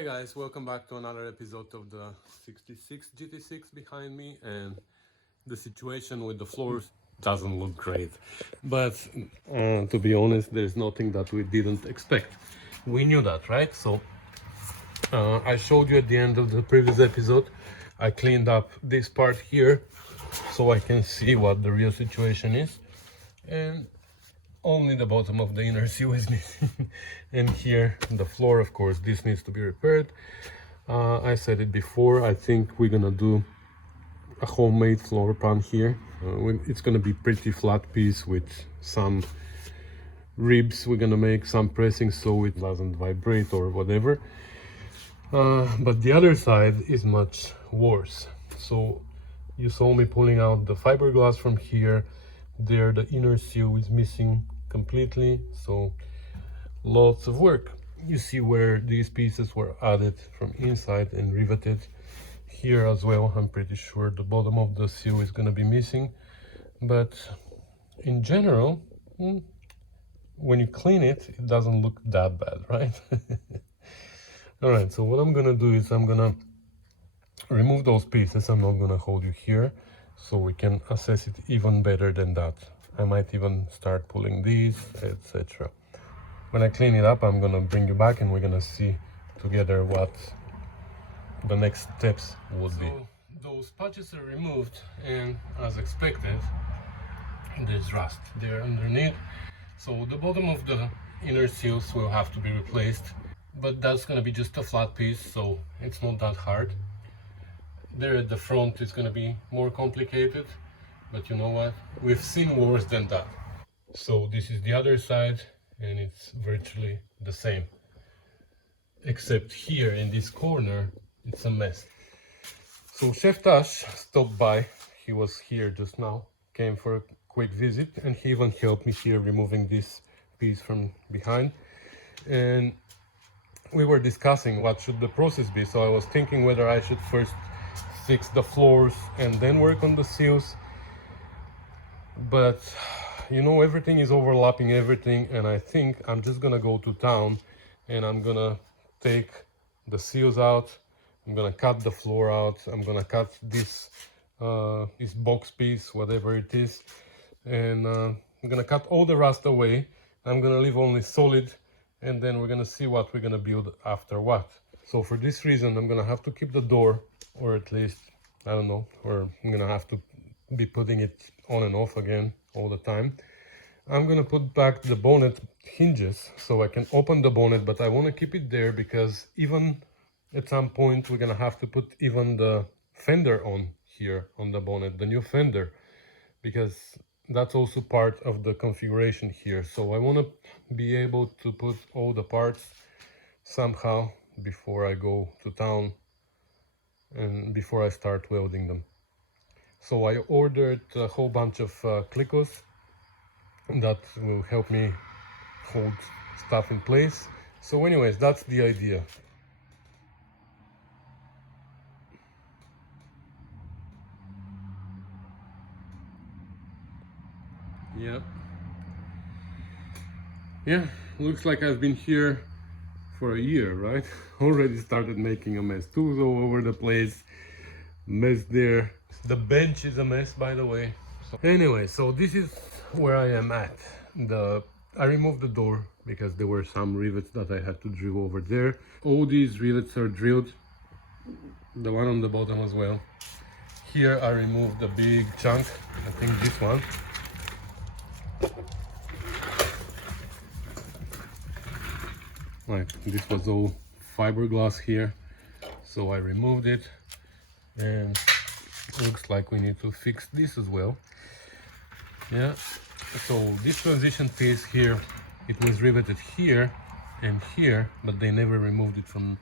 Hey guys, welcome back to another episode of the 66 GT6 behind me, and the situation with the floors doesn't look great. But to be honest, there's nothing that we didn't expect. We knew that, right? So I showed you at the end of the previous episode, I cleaned up this part here so I can see what the real situation is. And only the bottom of the inner seal is missing. And here the floor, of course, this needs to be repaired. I said it before, I think we're gonna do a homemade floor pan here. It's gonna be pretty flat piece with some ribs. We're gonna make some pressing so it doesn't vibrate or whatever. But the other side is much worse. So you saw me pulling out the fiberglass from here. There the inner seal is missing completely, so lots of work. You see where these pieces were added from inside and riveted. Here as well, I'm pretty sure the bottom of the seal is going to be missing, but in general, when you clean it, it doesn't look that bad, right? All right, so what I'm gonna do is I'm gonna remove those pieces. I'm not gonna hold you here, so we can assess it even better than that. I might even start pulling these, etc. When I clean it up, I'm gonna bring you back and we're gonna see together what the next steps would be. So those patches are removed, and as expected, there's rust there underneath. So the bottom of the inner seals will have to be replaced, but that's gonna be just a flat piece, so it's not that hard. There at the front is gonna be more complicated, but you know what? We've seen worse than that. So this is the other side, and it's virtually the same. Except here in this corner, it's a mess. So Chef Tash stopped by. He was here just now, came for a quick visit, and he even helped me here removing this piece from behind. And we were discussing what should the process be. So I was thinking whether I should first fix the floors and then work on the seals. But you know, everything is overlapping everything, and I think I'm just gonna go to town and I'm gonna take the seals out. I'm gonna cut the floor out. I'm gonna cut this box piece, whatever it is, and I'm gonna cut all the rust away. I'm gonna leave only solid, and then we're gonna see what we're gonna build after what. So for this reason, I'm gonna have to keep the door, or at least, I don't know, or I'm gonna have to be putting it on and off again all the time. I'm gonna put back the bonnet hinges so I can open the bonnet, but I want to keep it there because even at some point we're gonna have to put even the fender on here on the bonnet, the new fender, because that's also part of the configuration here. So I want to be able to put all the parts somehow before I go to town and before I start welding them. So I ordered a whole bunch of Clecos that will help me hold stuff in place. So anyways, that's the idea. Yeah, looks like I've been here for a year, right? Already started making a mess. Tools all over the place, mess there. The bench is a mess, by the way. So anyway, so this is where I am at. I removed the door because there were some rivets that I had to drill over there. All these rivets are drilled, the one on the bottom as well. Here I removed a big chunk, I think this one. Like, this was all fiberglass here, so I removed it, and looks like we need to fix this as well. Yeah, so this transition piece here, it was riveted here and here, but they never removed it from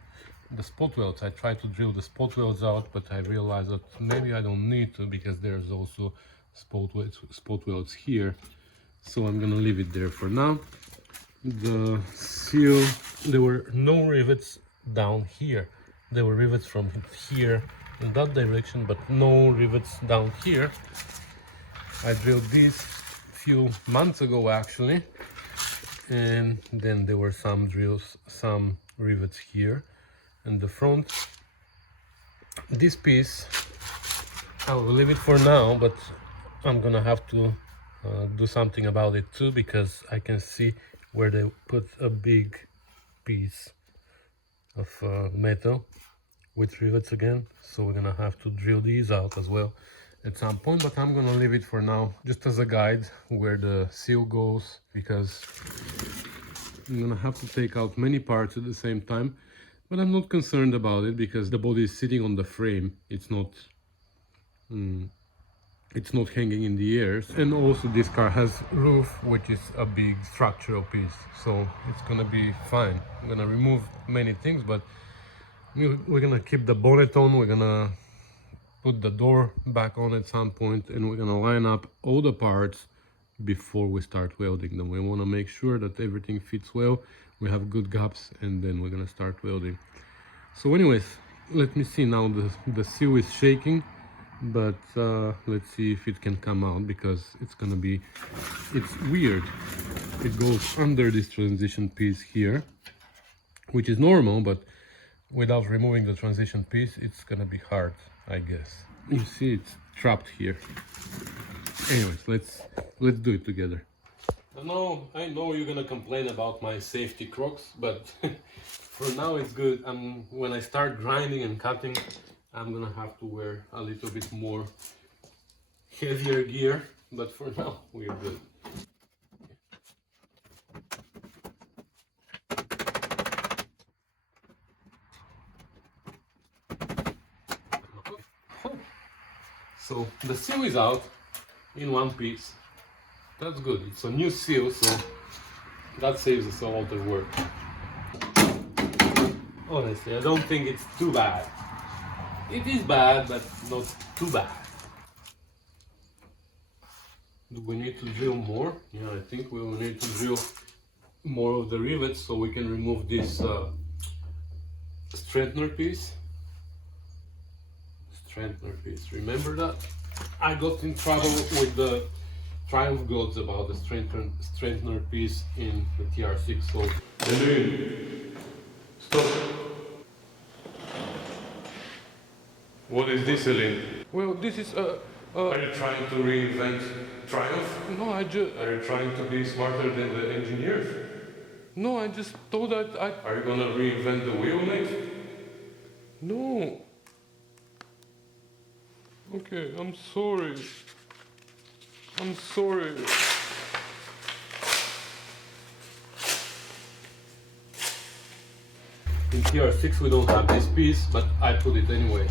the spot welds. I tried to drill the spot welds out, but I realized that maybe I don't need to because there's also spot welds here, so I'm gonna leave it there for now. The seal, there were no rivets down here. There were rivets from here in that direction, but no rivets down here. I drilled these a few months ago actually, and then there were some rivets here, and the front. This piece I will leave it for now, but I'm gonna have to do something about it too, because I can see where they put a big piece of metal with rivets again, so we're gonna have to drill these out as well at some point, but I'm gonna leave it for now just as a guide where the seal goes, because I'm gonna have to take out many parts at the same time. But I'm not concerned about it because the body is sitting on the frame. It's not hanging in the air. And also this car has roof, which is a big structural piece, so it's gonna be fine. I'm gonna remove many things, but we're gonna keep the bonnet on. We're gonna put the door back on at some point, and we're gonna line up all the parts before we start welding them. We want to make sure that everything fits well, we have good gaps, and then we're gonna start welding. So anyways, let me see now. The seal is shaking, but let's see if it can come out, because it's weird. It goes under this transition piece here, which is normal, but without removing the transition piece it's gonna be hard, I guess. You see it's trapped here. Anyways, let's do it together. I know you're gonna complain about my safety Crocs, but for now it's good. When I start grinding and cutting, I'm gonna have to wear a little bit more heavier gear, but for now we're good. So the seal is out in one piece. That's good. It's a new seal, so that saves us a lot of work. Honestly, I don't think it's too bad. It is bad, but not too bad. Do we need to drill more? Yeah, I think we will need to drill more of the rivets so we can remove this strengthener piece. Remember that? I got in trouble with the Triumph gods about the strengthener piece in the TR6. So, stop. What is this, Elaine? Well, this is Are you trying to reinvent Triumph? No, Are you trying to be smarter than the engineers? No, I just thought that Are you gonna reinvent the wheel, mate? No. Okay, I'm sorry. I'm sorry. In TR6 we don't have this piece, but I put it anyway.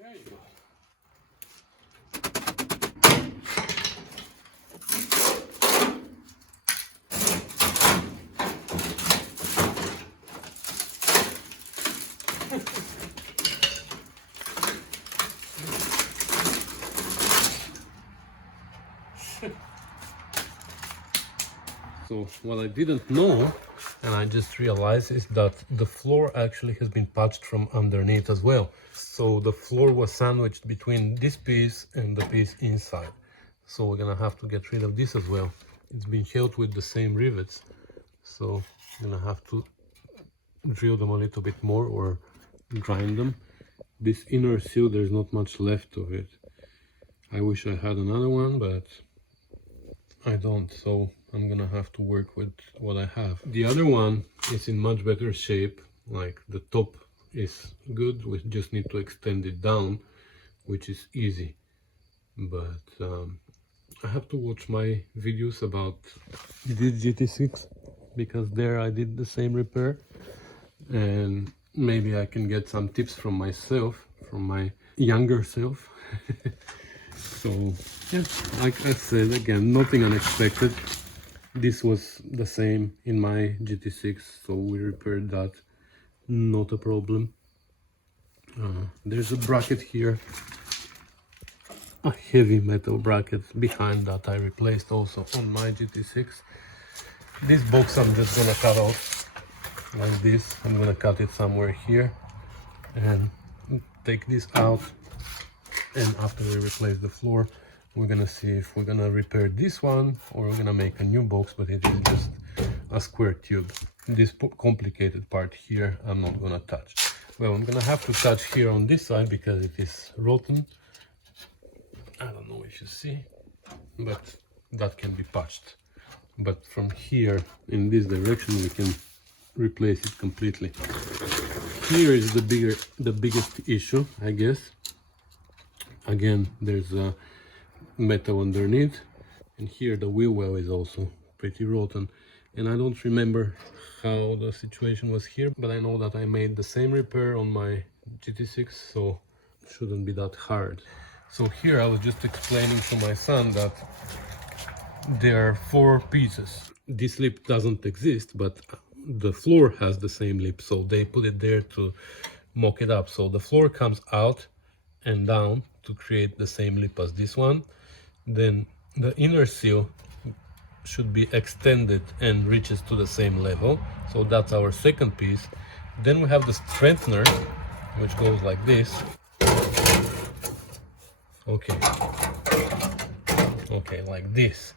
There you go. So what I didn't know, and I just realized, is that the floor actually has been patched from underneath as well. So the floor was sandwiched between this piece and the piece inside. So we're gonna have to get rid of this as well. It's been held with the same rivets. So I'm gonna have to drill them a little bit more or grind them. This inner seal, there's not much left of it. I wish I had another one, but I don't, so I'm gonna have to work with what I have. The other one is in much better shape, like the top is good, we just need to extend it down, which is easy. But I have to watch my videos about this GT6, because there I did the same repair, and maybe I can get some tips from myself, from my younger self. So yeah, like I said, again, nothing unexpected. This was the same in my GT6, so we repaired that, not a problem. There's a bracket here a heavy metal bracket behind that I replaced also on my GT6. This box I'm just gonna cut off like this. I'm gonna cut it somewhere here and take this out, and after we replace the floor, we're gonna see if we're gonna repair this one or we're gonna make a new box, but it is just a square tube. This complicated part here I'm not gonna touch. Well, I'm gonna have to touch here on this side because it is rotten. I don't know if you see, but that can be patched. But from here in this direction we can replace it completely. Here is the biggest issue, I guess. Again, there's a metal underneath, and here the wheel well is also pretty rotten, and I don't remember how the situation was here, but I know that I made the same repair on my GT6, so it shouldn't be that hard. So here I was just explaining to my son that there are 4 pieces. This lip doesn't exist, but the floor has the same lip, so they put it there to mock it up. So the floor comes out and down to create the same lip as this one. Then the inner seal should be extended and reaches to the same level, so that's our second piece. Then we have the strengthener, which goes like this. Okay, like this,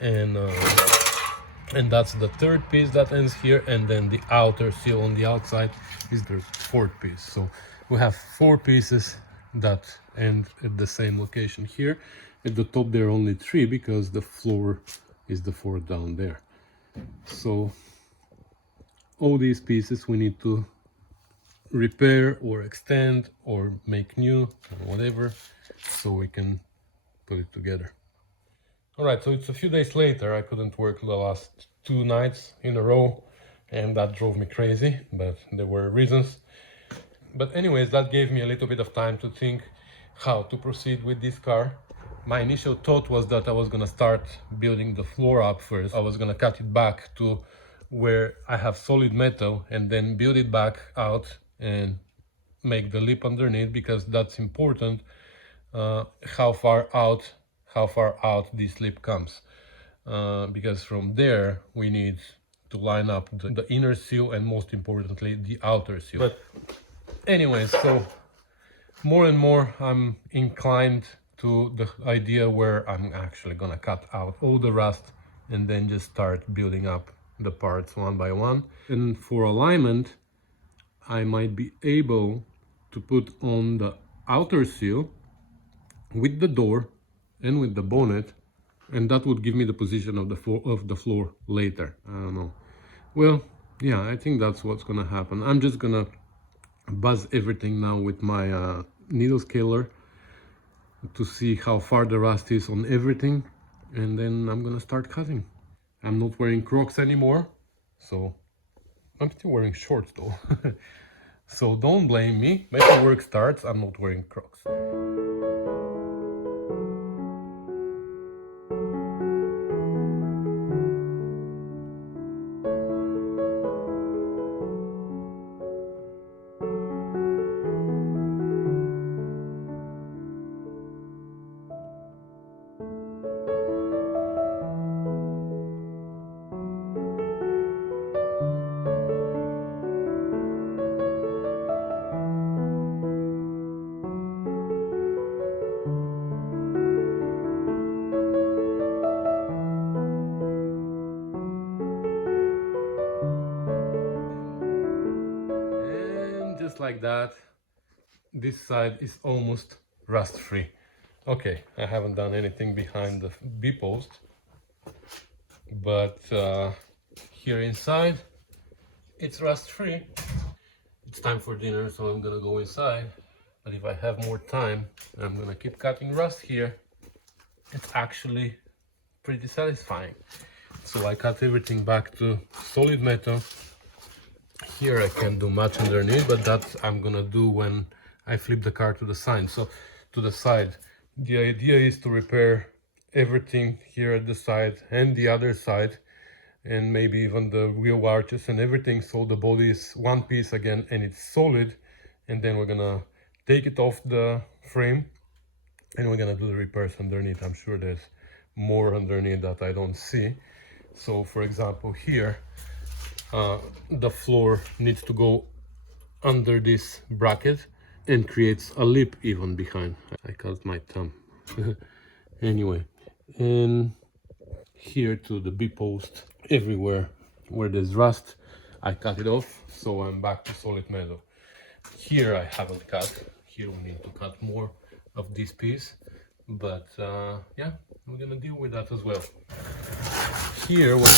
and that's the third piece that ends here, and then the outer seal on the outside is the fourth piece. So we have 4 pieces that end at the same location here. At the top there are only 3 because the floor is the 4th down there. So all these pieces we need to repair or extend or make new or whatever, so we can put it together. Alright, so it's a few days later. I couldn't work the last 2 nights in a row, and that drove me crazy, but there were reasons. But anyways, that gave me a little bit of time to think how to proceed with this car. My initial thought was that I was gonna start building the floor up first. I was gonna cut it back to where I have solid metal and then build it back out and make the lip underneath, because that's important, how far out this lip comes, because from there we need to line up the inner seal and most importantly the outer seal. But anyways, so more and more I'm inclined to the idea where I'm actually gonna cut out all the rust and then just start building up the parts one by one. And for alignment, I might be able to put on the outer seal with the door and with the bonnet, and that would give me the position of the floor later. I don't know. Well, yeah, I think that's what's gonna happen. I'm just gonna buzz everything now with my needle scaler to see how far the rust is on everything, and then I'm gonna start cutting. I'm not wearing Crocs anymore, so I'm still wearing shorts though. So don't blame me. When the work starts, I'm not wearing Crocs. Just like that, this side is almost rust free. Okay, I haven't done anything behind the B-post, but here inside it's rust free. It's time for dinner, so I'm gonna go inside, but if I have more time, I'm gonna keep cutting rust here. It's actually pretty satisfying. So I cut everything back to solid metal. Here I can't do much underneath, but that I'm gonna do when I flip the car to the side. So to the side, the idea is to repair everything here at the side and the other side, and maybe even the wheel arches and everything, so the body is one piece again and it's solid. And then we're gonna take it off the frame and we're gonna do the repairs underneath. I'm sure there's more underneath that I don't see. So for example here, the floor needs to go under this bracket and creates a lip even behind. I cut my thumb. Anyway, and here to the B-post, everywhere where there's rust, I cut it off, so I'm back to solid metal. Here I haven't cut. Here we need to cut more of this piece, but yeah, we're gonna deal with that as well. Here when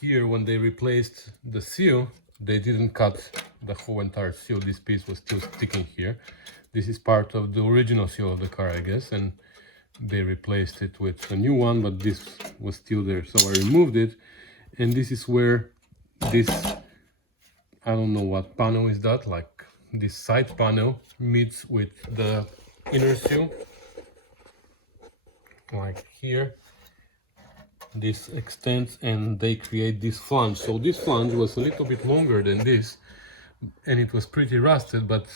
Here when they replaced the seal, they didn't cut the whole entire seal. This piece was still sticking here. This is part of the original seal of the car, I guess, and they replaced it with a new one, but this was still there, so I removed it. And this is where this, I don't know what panel is that, like this side panel meets with the inner seal, like here. This extends and they create this flange. So this flange was a little bit longer than this, and it was pretty rusted, but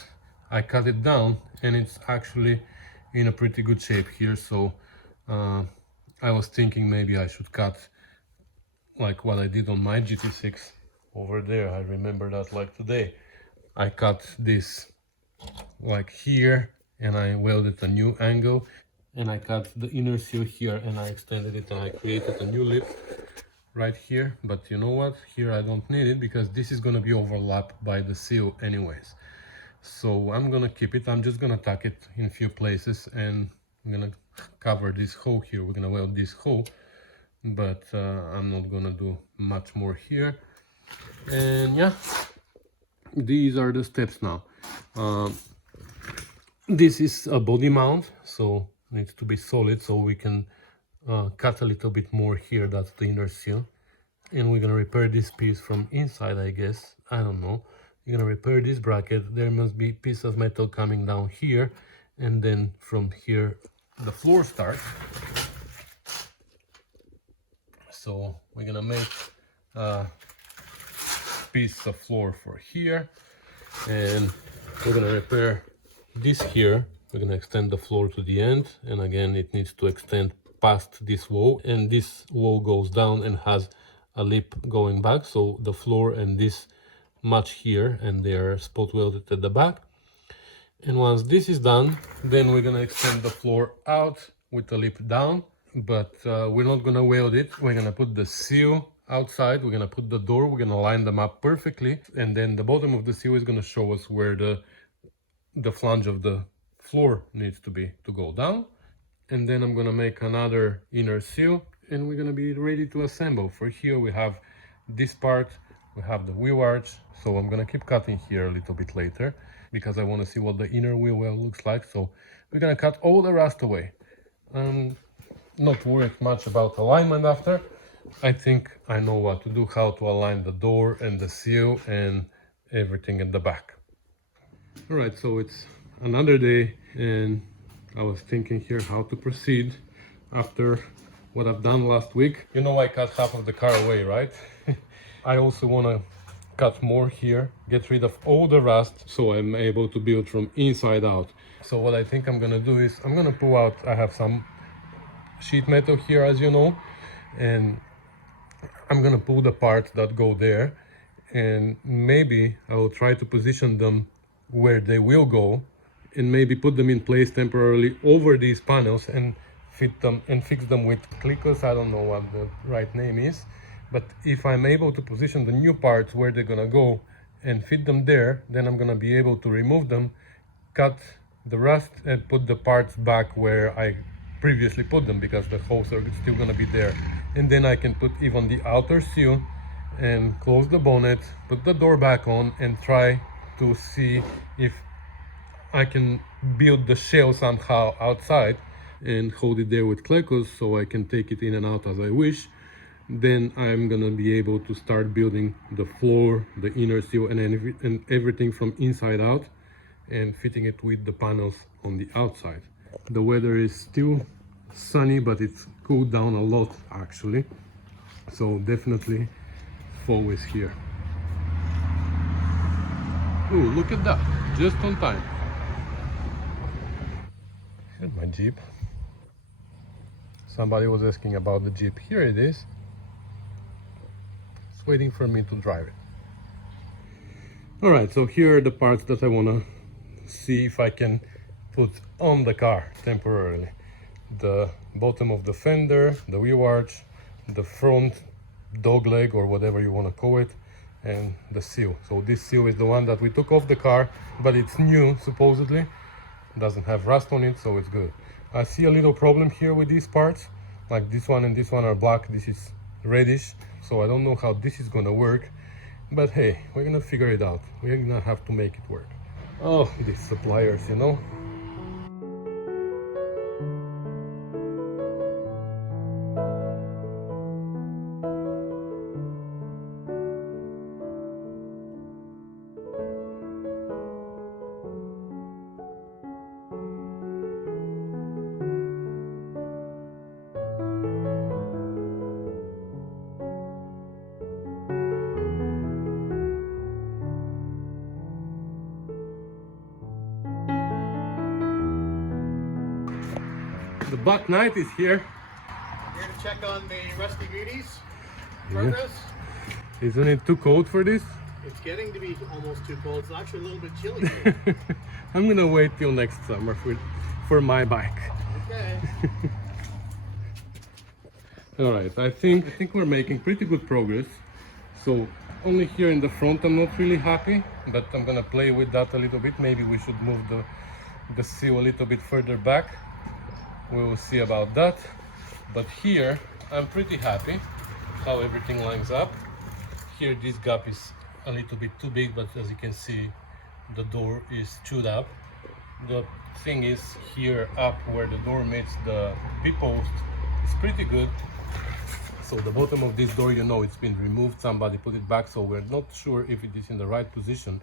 I cut it down and it's actually in a pretty good shape here. So I was thinking maybe I should cut like what I did on my GT6 over there. I remember that like today. I cut this like here and I welded a new angle, and I cut the inner seal here and I extended it and I created a new lip right here. But you know what, here I don't need it because this is gonna be overlapped by the seal anyways. So I'm gonna keep it. I'm just gonna tuck it in a few places and I'm gonna cover this hole here. We're gonna weld this hole, but I'm not gonna do much more here. And yeah, these are the steps now. This is a body mount, so needs to be solid, so we can cut a little bit more here. That's the inner seal, and we're gonna repair this piece from inside, I guess. I don't know. You're gonna repair this bracket. There must be a piece of metal coming down here, and then from here the floor starts. So we're gonna make a piece of floor for here, and we're gonna repair this here. We're gonna extend the floor to the end, and again it needs to extend past this wall, and this wall goes down and has a lip going back, so the floor and this match here and they're spot welded at the back. And once this is done, then we're gonna extend the floor out with the lip down, but we're not gonna weld it. We're gonna put the seal outside, we're gonna put the door, we're gonna line them up perfectly, and then the bottom of the seal is gonna show us where the flange of the floor needs to be to go down. And then I'm gonna make another inner seal and we're gonna be ready to assemble. For here we have this part, we have the wheel arch, so I'm gonna keep cutting here a little bit later because I want to see what the inner wheel well looks like. So we're gonna cut all the rust away. I'm not worried much about alignment after. I think I know what to do, how to align the door and the seal and everything in the back. All right, so it's another day and I was thinking here how to proceed after what I've done last week. You know, I cut half of the car away, right? I also want to cut more here, get rid of all the rust so I'm able to build from inside out. So what I think I'm gonna do is I'm gonna pull out, I have some sheet metal here, as you know, and I'm gonna pull the parts that go there, and maybe I will try to position them where they will go, and maybe put them in place temporarily over these panels and fit them and fix them with Clecos. I don't know what the right name is, but if I'm able to position the new parts where they're gonna go and fit them there, then I'm gonna be able to remove them, cut the rust and put the parts back where I previously put them, because the holes are still gonna be there. And then I can put even the outer seal and close the bonnet, put the door back on, and try to see if I can build the shell somehow outside and hold it there with Clecos so I can take it in and out as I wish. Then I'm gonna be able to start building the floor, the inner seal, and everything from inside out, and fitting it with the panels on the outside. The weather is still sunny, but it's cooled down a lot actually, so definitely fall is here. Ooh, look at that, just on time. Here's my Jeep. Somebody was asking about the Jeep. Here it is. It's waiting for me to drive it. Alright, so here are the parts that I want to see if I can put on the car temporarily. The bottom of the fender, the wheel arch, the front dog leg or whatever you want to call it, and the seal. So this seal is the one that we took off the car, but it's new supposedly. Doesn't have rust on it, so it's good. I see a little problem here with these parts, like this one and this one are black, this is reddish, so I don't know how this is gonna work, but hey, we're gonna figure it out. We're gonna have to make it work. Oh, these suppliers, you know. The Buck Knight is here. Here to check on the Rusty Beauties progress. Yeah. Isn't it too cold for this? It's getting to be almost too cold. It's actually a little bit chilly here. I'm gonna wait till next summer for my bike. Okay. All right, I think we're making pretty good progress. So only here in the front I'm not really happy, but I'm gonna play with that a little bit. Maybe we should move the seal a little bit further back. We will see about that. But here I'm pretty happy how everything lines up. Here this gap is a little bit too big, but as you can see the door is chewed up. The thing is here up where the door meets the B-post is pretty good. So the bottom of this door, you know, it's been removed, somebody put it back, so we're not sure if it is in the right position.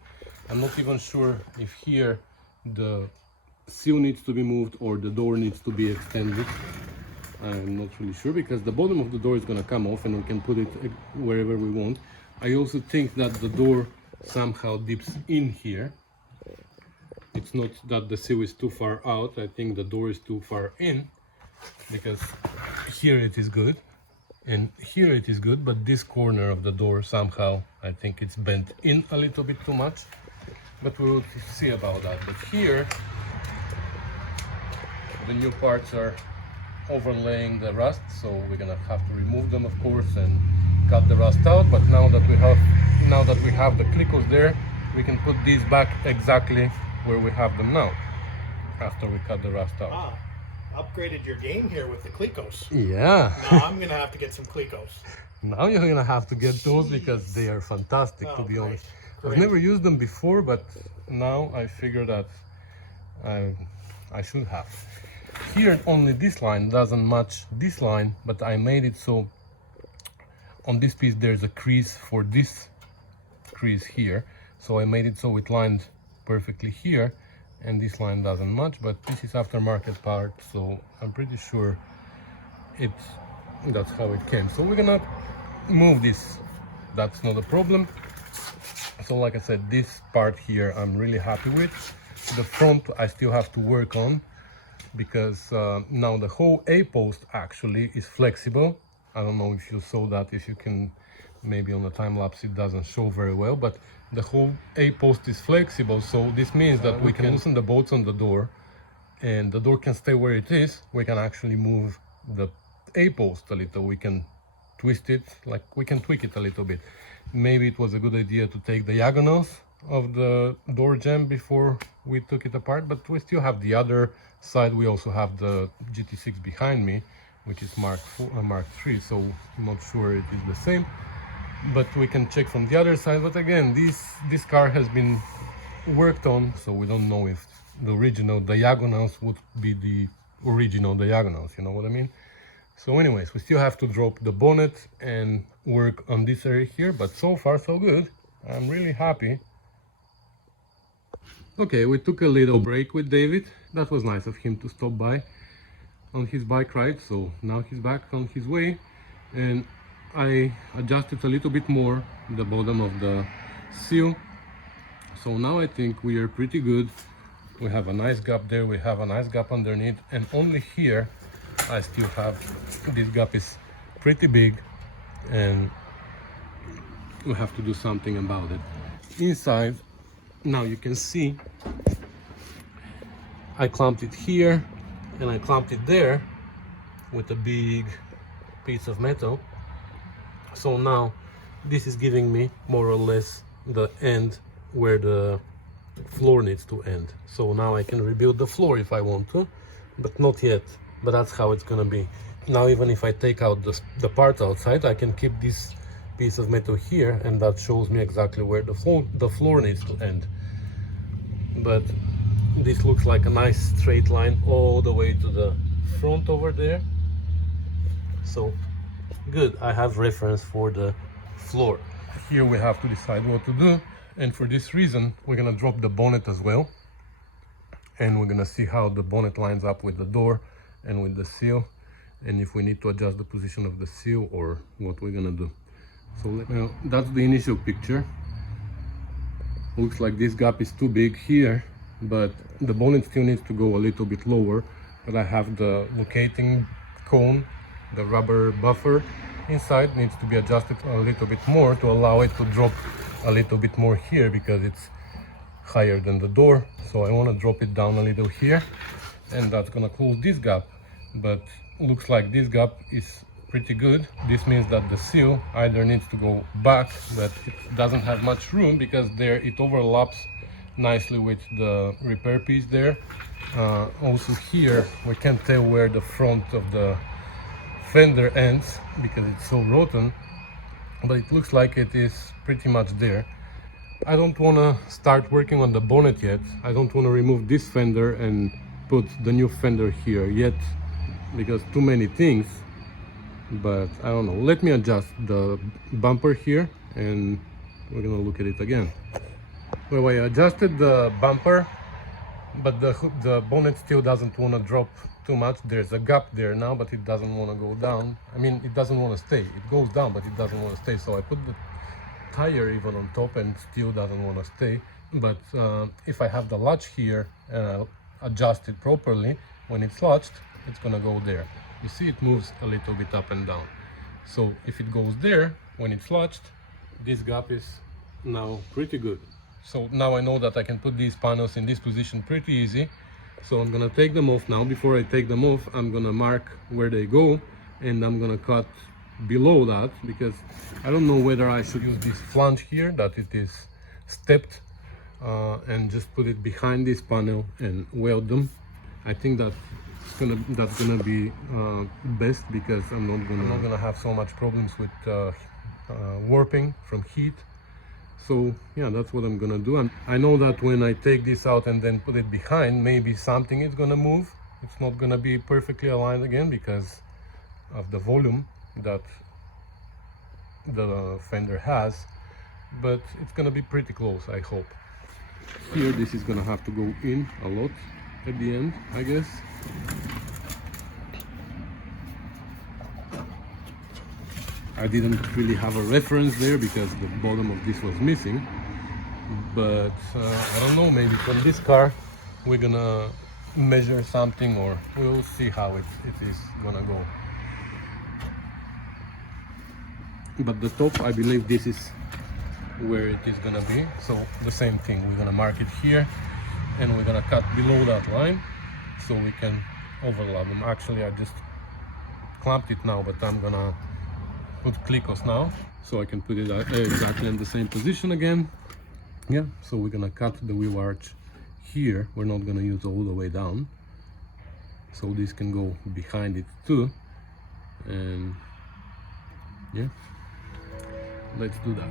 I'm not even sure if here the seal needs to be moved or the door needs to be extended. I'm not really sure because the bottom of the door is going to come off and we can put it wherever we want. I also think that the door somehow dips in here. It's not that the seal is too far out, I think the door is too far in, because here it is good and here it is good, but this corner of the door somehow I think it's bent in a little bit too much, but we will see about that. But here the new parts are overlaying the rust, so we're gonna have to remove them, of course, and cut the rust out. But now that we have the Clecos there, we can put these back exactly where we have them now after we cut the rust out. Ah, upgraded your game here with the Clecos. Yeah. Now I'm gonna have to get some Clecos. Now you're gonna have to get those because they are fantastic, to be honest. Great. I've never used them before, but now I figure that I should have. Here only this line doesn't match this line, but I made it so on this piece there's a crease for this crease here, so I made it so it lined perfectly here, and this line doesn't match, but this is aftermarket part, so I'm pretty sure that's how it came. So we're gonna move this, that's not a problem. So like I said, this part here I'm really happy with. The front I still have to work on, because now the whole A-post actually is flexible. I don't know if you saw that, if you can, maybe on the time lapse it doesn't show very well, but the whole A-post is flexible, so this means that we can loosen the bolts on the door and the door can stay where it is. We can actually move the A-post a little, we can twist it, like we can tweak it a little bit. Maybe it was a good idea to take the diagonals of the door jamb before we took it apart, but we still have the other side. We also have the GT6 behind me, which is Mark III, so I'm not sure it is the same, but we can check from the other side. But again, this car has been worked on, so we don't know if the original diagonals would be the original diagonals, you know what I mean? So anyways, we still have to drop the bonnet and work on this area here, but so far so good. I'm really happy. Okay, we took a little break with David. That was nice of him to stop by on his bike ride, so now he's back on his way, and I adjusted a little bit more the bottom of the seal, so now I think we are pretty good We have a nice gap there, we have a nice gap underneath, and only here I still have, this gap is pretty big and we have to do something about it. Inside, now you can see I clamped it here and I clamped it there with a big piece of metal. So now this is giving me more or less the end where the floor needs to end. So now I can rebuild the floor if I want to, but not yet. But that's how it's gonna be. Now even if I take out the part outside, I can keep this piece of metal here, and that shows me exactly where the floor needs to end. But this looks like a nice straight line all the way to the front over there. So good, I have reference for the floor. Here we have to decide what to do, and for this reason we're gonna drop the bonnet as well, and we're gonna see how the bonnet lines up with the door and with the seal, and if we need to adjust the position of the seal or what we're gonna do. So well, that's the initial picture. Looks like this gap is too big here, but the bonnet still needs to go a little bit lower. But I have the locating cone, the rubber buffer inside needs to be adjusted a little bit more to allow it to drop a little bit more here because it's higher than the door. So I want to drop it down a little here, and that's gonna close this gap. But looks like this gap is pretty good. This means that the seal either needs to go back, but it doesn't have much room because there it overlaps nicely with the repair piece there. Also here we can't tell where the front of the fender ends because it's so rotten, but it looks like it is pretty much there. I don't want to start working on the bonnet yet. I don't want to remove this fender and put the new fender here yet because too many things. But I don't know, let me adjust the bumper here and we're gonna look at it again. Well, I adjusted the bumper, but the bonnet still doesn't want to drop too much. There's a gap there now, but it doesn't want to go down. I mean, it doesn't want to stay. It goes down, but it doesn't want to stay. So I put the tire even on top and still doesn't want to stay. But if I have the latch here adjusted properly, when it's latched, it's gonna go there. You see it moves a little bit up and down. So if it goes there, when it's latched, this gap is now pretty good. So now I know that I can put these panels in this position pretty easy. So I'm gonna take them off now. Before I take them off, I'm gonna mark where they go and I'm gonna cut below that because I don't know whether I should use this flange here that it is stepped and just put it behind this panel and weld them. I think that that's gonna be best because I'm not gonna have so much problems with warping from heat. So yeah, that's what I'm gonna do. And I know that when I take this out and then put it behind, maybe something is gonna move. It's not gonna be perfectly aligned again because of the volume that the fender has, but it's gonna be pretty close, I hope. Here this is gonna have to go in a lot at the end, I guess. I didn't really have a reference there because the bottom of this was missing, but I don't know, maybe from this car we're gonna measure something or we'll see how it is gonna go. But the top, I believe this is where it is gonna be, so the same thing, we're gonna mark it here and we're gonna cut below that line so we can overlap them. Actually I just clamped it now, but I'm gonna put Clecos now so I can put it exactly in the same position again. Yeah, so we're gonna cut the wheel arch here. We're not gonna use all the way down, so this can go behind it too. And yeah, let's do that.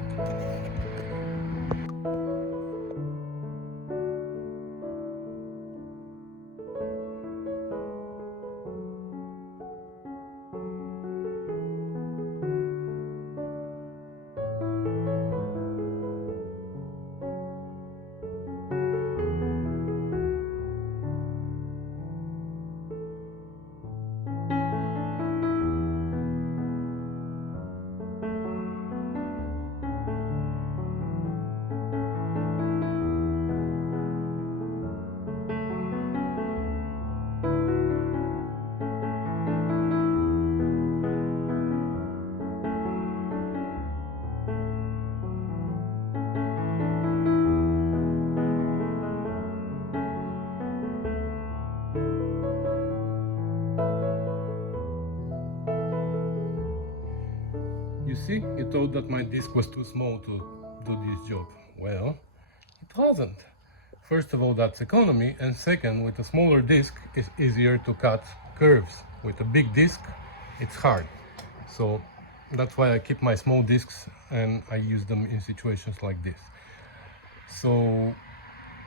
see, you thought that my disc was too small to do this job. Well, it wasn't. First of all, that's economy, and second, with a smaller disc, it's easier to cut curves. With a big disc, it's hard. So that's why I keep my small discs and I use them in situations like this. So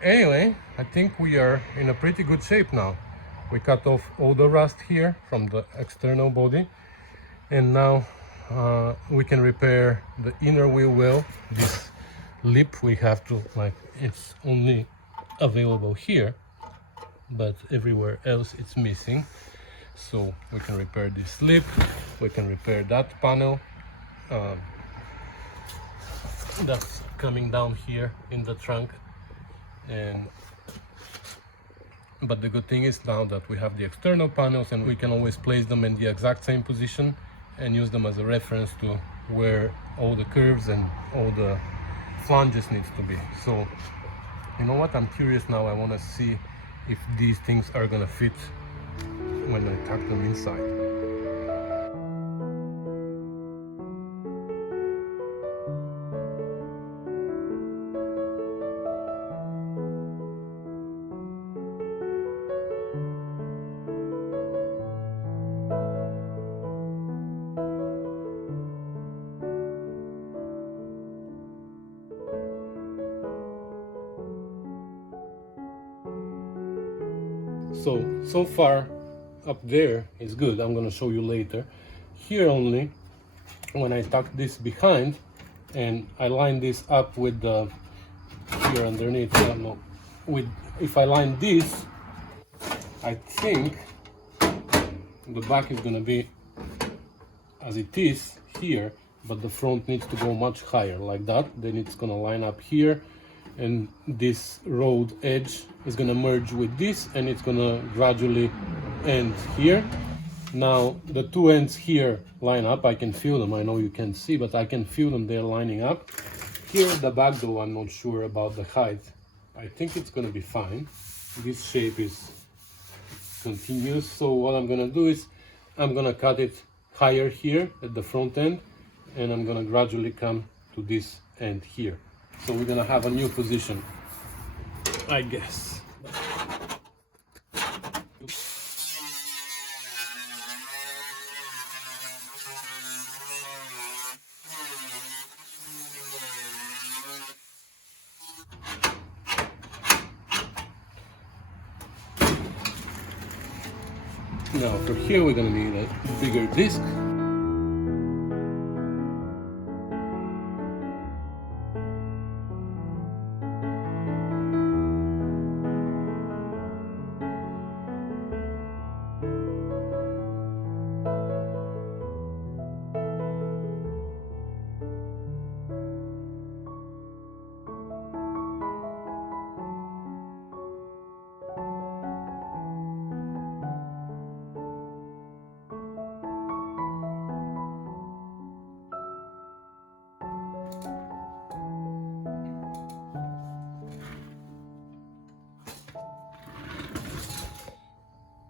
anyway, I think we are in a pretty good shape now. We cut off all the rust here from the external body, and now we can repair the inner wheel well. This lip we have to, like, it's only available here, but everywhere else it's missing. So we can repair this lip, we can repair that panel that's coming down here in the trunk. And but the good thing is now that we have the external panels, and we can always place them in the exact same position and use them as a reference to where all the curves and all the flanges needs to be. So you know what, I'm curious now. I want to see if these things are gonna fit when I tuck them inside. So far up there is good. I'm gonna show you later. Here only, when I tuck this behind and I line this up with the here underneath, with if I line this, I think the back is gonna be as it is here, but the front needs to go much higher like that. Then it's gonna line up here, and this road edge is gonna merge with this, and it's gonna gradually end here. Now the two ends here line up. I can feel them. I know you can't see, but I can feel them. They're lining up. Here at the back though, I'm not sure about the height. I think it's gonna be fine. This shape is continuous. So what I'm gonna do is I'm gonna cut it higher here at the front end, and I'm gonna gradually come to this end here. So we're gonna have a new position, I guess. Now for here we're gonna need a bigger disc.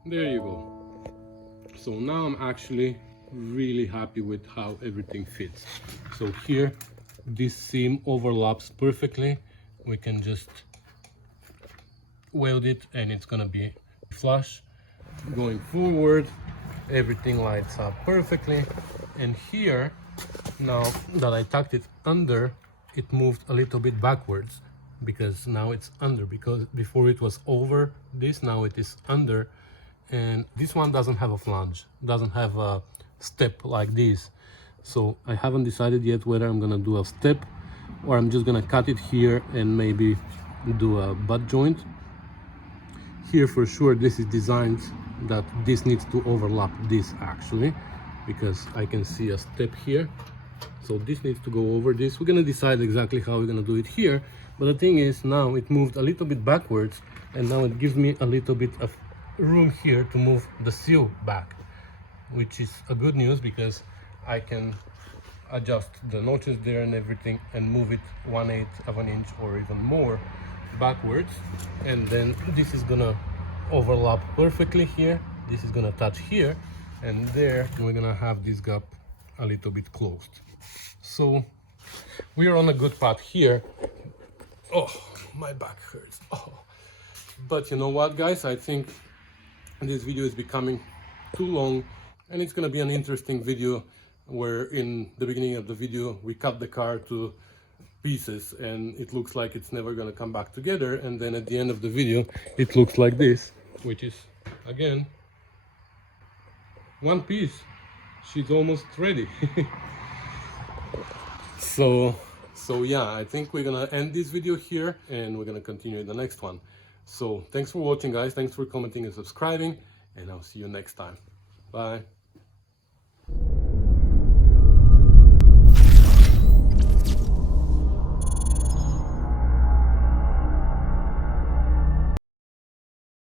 There you go. So now I'm actually really happy with how everything fits. So here, this seam overlaps perfectly. We can just weld it and it's gonna be flush. Going forward, everything lights up perfectly. And here, now that I tucked it under, it moved a little bit backwards because now it's under, because before it was over this, now it is under. And this one doesn't have a flange, doesn't have a step like this. So I haven't decided yet whether I'm gonna do a step or I'm just gonna cut it here and maybe do a butt joint. Here for sure this is designed that this needs to overlap this actually, because I can see a step here. So this needs to go over this. We're gonna decide exactly how we're gonna do it here. But the thing is, now it moved a little bit backwards, and now it gives me a little bit of room here to move the seal back, which is a good news because I can adjust the notches there and everything and move it 1/8 of an inch or even more backwards. And then this is gonna overlap perfectly here. This is gonna touch here and there. We're gonna have this gap a little bit closed. So we are on a good path here. Oh, my back hurts. Oh. But you know what, guys, I think this video is becoming too long, and it's gonna be an interesting video where in the beginning of the video we cut the car to pieces and it looks like it's never gonna come back together, and then at the end of the video it looks like this, which is again one piece. She's almost ready. So yeah, I think we're gonna end this video here and we're gonna continue in the next one. So thanks for watching, guys. Thanks for commenting and subscribing, and I'll see you next time. Bye.